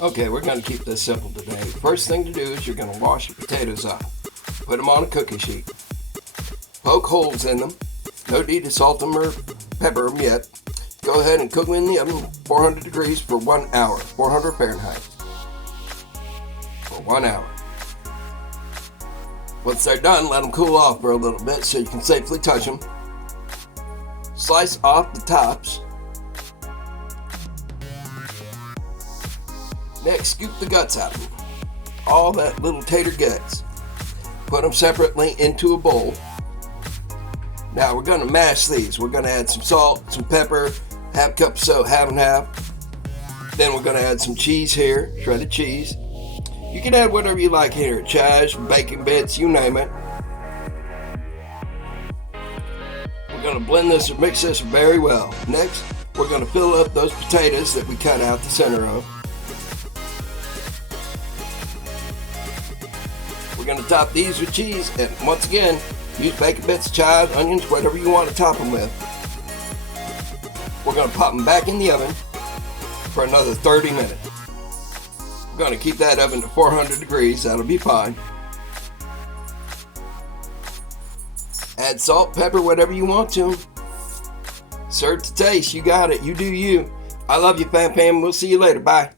Okay, we're going to keep this simple today. First thing to do is you're going to wash your potatoes up. Put them on a cookie sheet. Poke holes in them. No need to salt them or pepper them yet. Go ahead and cook them in the oven 400 degrees for 1 hour. 400 Fahrenheit. For 1 hour. Once they're done, let them cool off for a little bit so you can safely touch them. Slice off the tops. Next, scoop the guts out of them. All that little tater guts. Put them separately into a bowl. Now we're going to mash these. We're going to add some salt, some pepper, half cup of soda, half and half. Then we're going to add some cheese here, shredded cheese. You can add whatever you like here, chives, bacon bits, you name it. We're going to blend this or mix this very well. Next, we're going to fill up those potatoes that we cut out the center of. We're going to top these with cheese, and once again, use bacon bits, chives, onions, whatever you want to top them with. We're going to pop them back in the oven for another 30 minutes. We're going to keep that oven to 400 degrees, that'll be fine. Add salt, pepper, whatever you want to them. Serve to taste, you got it, you do you. I love you, fam. We'll see you later, bye.